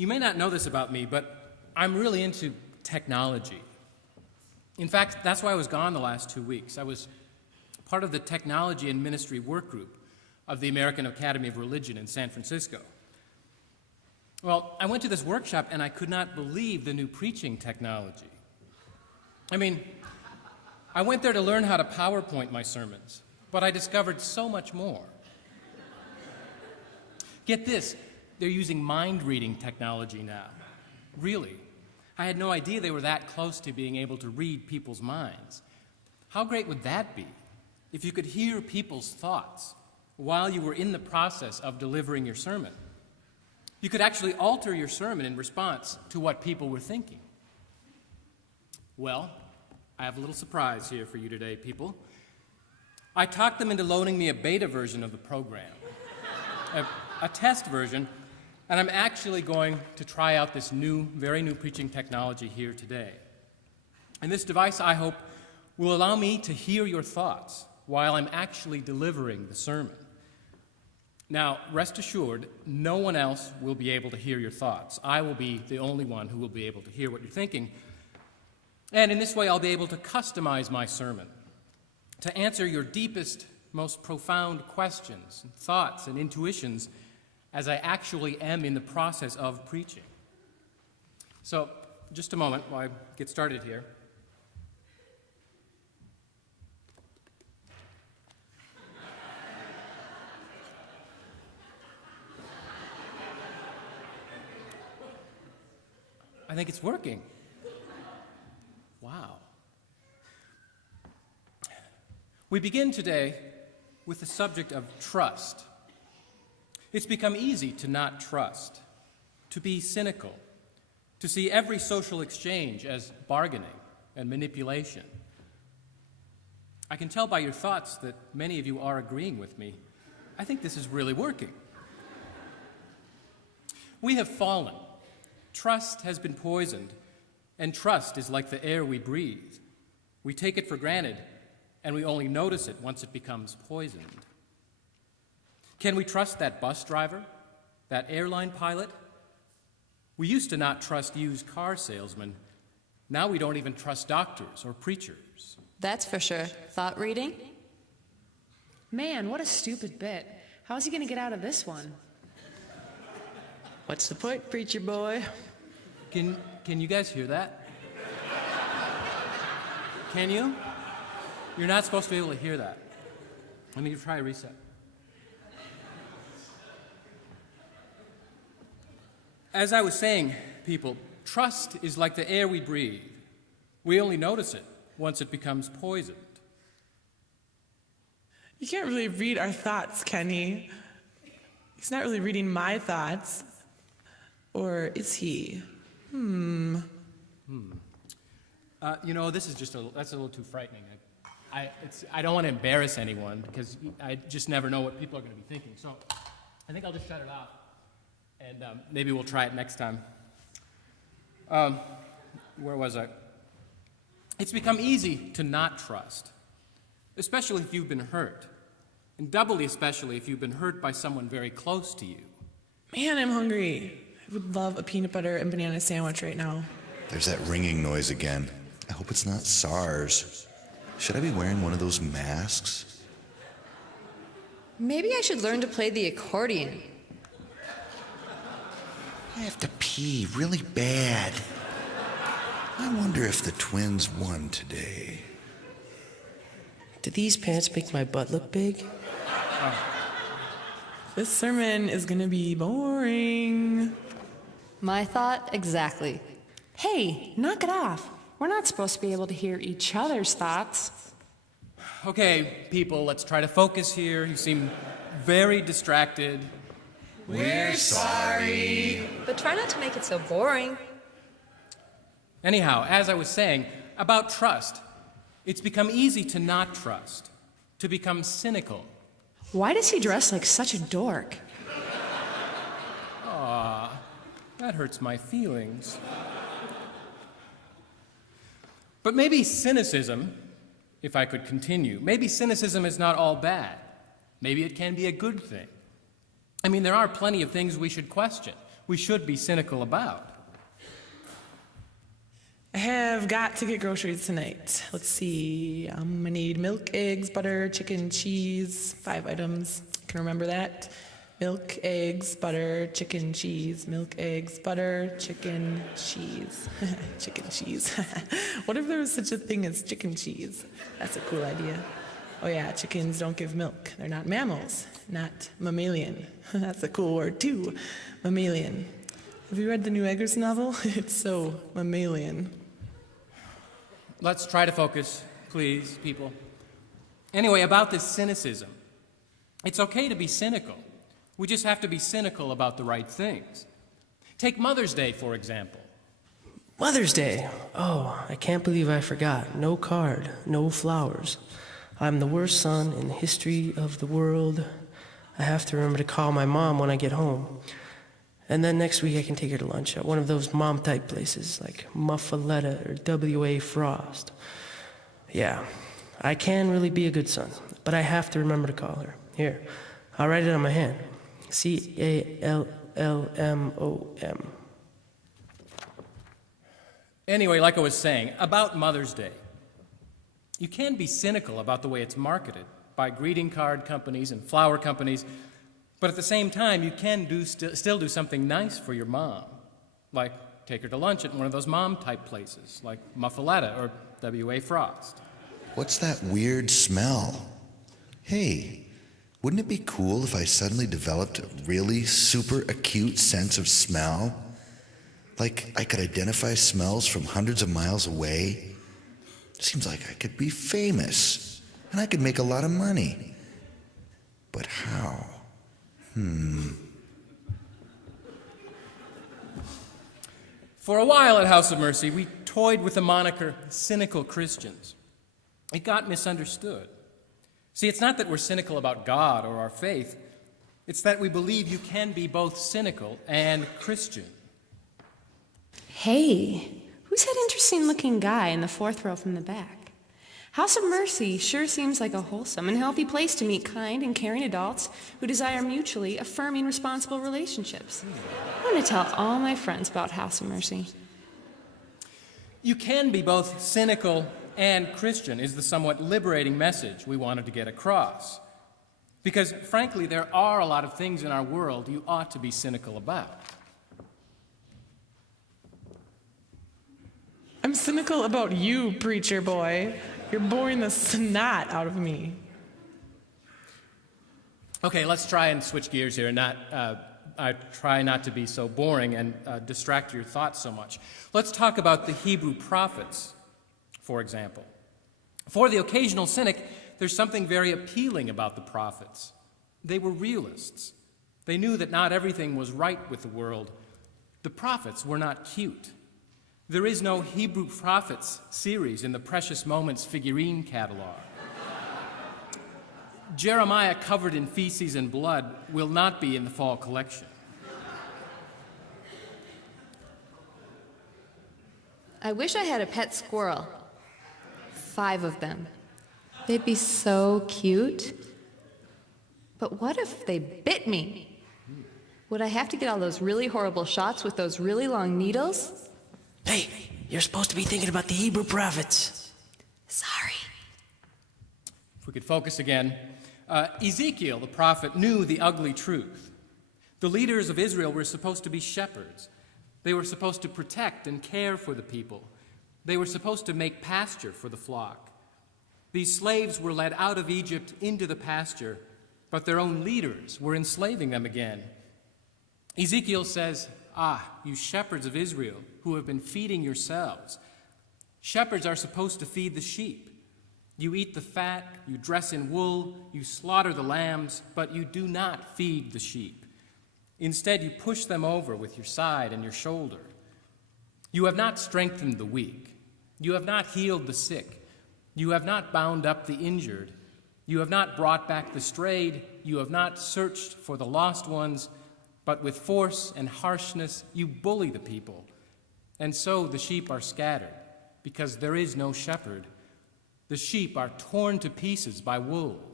You may not know this about me, but I'm really into technology. In fact, that's why I was gone the last 2 weeks. I was part of the Technology and Ministry Work Group of the American Academy of Religion in San Francisco. Well, I went to this workshop and I could not believe the new preaching technology. I mean, I went there to learn how to PowerPoint my sermons, but I discovered so much more. Get this, they're using mind-reading technology now. Really. I had no idea they were that close to being able to read people's minds. How great would that be if you could hear people's thoughts while you were in the process of delivering your sermon? You could actually alter your sermon in response to what people were thinking. Well, I have a little surprise here for you today, people. I talked them into loaning me a beta version of the program, a test version, and I'm actually going to try out this very new preaching technology here today. And this device, I hope, will allow me to hear your thoughts while I'm actually delivering the sermon. Now, rest assured, no one else will be able to hear your thoughts. I will be the only one who will be able to hear what you're thinking. And in this way, I'll be able to customize my sermon to answer your deepest, most profound questions, and thoughts, and intuitions as I actually am in the process of preaching. So, just a moment while I get started here. I think it's working. Wow. We begin today with the subject of trust. It's become easy to not trust, to be cynical, to see every social exchange as bargaining and manipulation. I can tell by your thoughts that many of you are agreeing with me. I think this is really working. We have fallen. Trust has been poisoned, and trust is like the air we breathe. We take it for granted, and we only notice it once it becomes poisoned. Can we trust that bus driver, that airline pilot? We used to not trust used car salesmen. Now we don't even trust doctors or preachers. That's for sure. Thought reading? Man, what a stupid bit. How is he going to get out of this one? What's the point, preacher boy? Can you guys hear that? Can you? You're not supposed to be able to hear that. Let me try a reset. As I was saying, people, trust is like the air we breathe. We only notice it once it becomes poisoned. You can't really read our thoughts, Kenny. He's not really reading my thoughts. Or is he? You know, this is that's a little too frightening. I don't want to embarrass anyone because I just never know what people are going to be thinking. So I think I'll just shut it off, and maybe we'll try it next time. Where was I? It's become easy to not trust, especially if you've been hurt, and doubly especially if you've been hurt by someone very close to you. Man, I'm hungry. I would love a peanut butter and banana sandwich right now. There's that ringing noise again. I hope it's not SARS. Should I be wearing one of those masks? Maybe I should learn to play the accordion. I have to pee really bad. I wonder if the twins won today. Do these pants make my butt look big? This sermon is gonna be boring. My thought exactly. Hey, knock it off. We're not supposed to be able to hear each other's thoughts. Okay, people, let's try to focus here. You seem very distracted. We're sorry. But try not to make it so boring. Anyhow, as I was saying, about trust, it's become easy to not trust, to become cynical. Why does he dress like such a dork? That hurts my feelings. But maybe cynicism, if I could continue, maybe cynicism is not all bad. Maybe it can be a good thing. I mean, there are plenty of things we should question. we should be cynical about. I have got to get groceries tonight. Let's see. I need milk, eggs, butter, chicken, cheese. 5 items. Can remember that? Milk, eggs, butter, chicken, cheese. Milk, eggs, butter, chicken, cheese. Chicken cheese. What if there was such a thing as chicken cheese? That's a cool idea. Oh yeah, chickens don't give milk. They're not mammals, not mammalian. That's a cool word too, mammalian. Have you read the new Eggers novel? It's so mammalian. Let's try to focus, please, people. Anyway, about this cynicism. It's okay to be cynical. We just have to be cynical about the right things. Take Mother's Day, for example. Mother's Day. Oh, I can't believe I forgot. No card, no flowers. I'm the worst son in the history of the world. I have to remember to call my mom when I get home. And then next week I can take her to lunch at one of those mom-type places like Muffaletta or W.A. Frost. Yeah, I can really be a good son, but I have to remember to call her. Here, I'll write it on my hand. C-A-L-L-M-O-M. Anyway, like I was saying, about Mother's Day. You can be cynical about the way it's marketed by greeting card companies and flower companies, but at the same time, you can still do something nice for your mom, like take her to lunch at one of those mom-type places, like Muffaletta or W.A. Frost. What's that weird smell? Hey, wouldn't it be cool if I suddenly developed a really super acute sense of smell? Like I could identify smells from hundreds of miles away? Seems like I could be famous, and I could make a lot of money. But how? For a while at House of Mercy, we toyed with the moniker cynical Christians. It got misunderstood. See, it's not that we're cynical about God or our faith. It's that we believe you can be both cynical and Christian. Hey, who's that interesting-looking guy in the 4th row from the back? House of Mercy sure seems like a wholesome and healthy place to meet kind and caring adults who desire mutually affirming, responsible relationships. I want to tell all my friends about House of Mercy. You can be both cynical and Christian is the somewhat liberating message we wanted to get across. Because, frankly, there are a lot of things in our world you ought to be cynical about. I'm cynical about you, preacher boy. You're boring the snot out of me. Okay, let's try and switch gears here and I try not to be so boring and distract your thoughts so much. Let's talk about the Hebrew prophets, for example. For the occasional cynic, there's something very appealing about the prophets. They were realists. They knew that not everything was right with the world. The prophets were not cute. There is no Hebrew Prophets series in the Precious Moments figurine catalog. Jeremiah covered in feces and blood will not be in the fall collection. I wish I had a pet squirrel. 5 of them. They'd be so cute. But what if they bit me? Would I have to get all those really horrible shots with those really long needles? Hey, you're supposed to be thinking about the Hebrew prophets. Sorry. If we could focus again. Ezekiel, the prophet, knew the ugly truth. The leaders of Israel were supposed to be shepherds. They were supposed to protect and care for the people. They were supposed to make pasture for the flock. These slaves were led out of Egypt into the pasture, but their own leaders were enslaving them again. Ezekiel says, you shepherds of Israel who have been feeding yourselves. Shepherds are supposed to feed the sheep. You eat the fat, you dress in wool, you slaughter the lambs, but you do not feed the sheep. Instead, you push them over with your side and your shoulder. You have not strengthened the weak. You have not healed the sick. You have not bound up the injured. You have not brought back the strayed. You have not searched for the lost ones. But with force and harshness, you bully the people. And so the sheep are scattered, because there is no shepherd. The sheep are torn to pieces by wolves.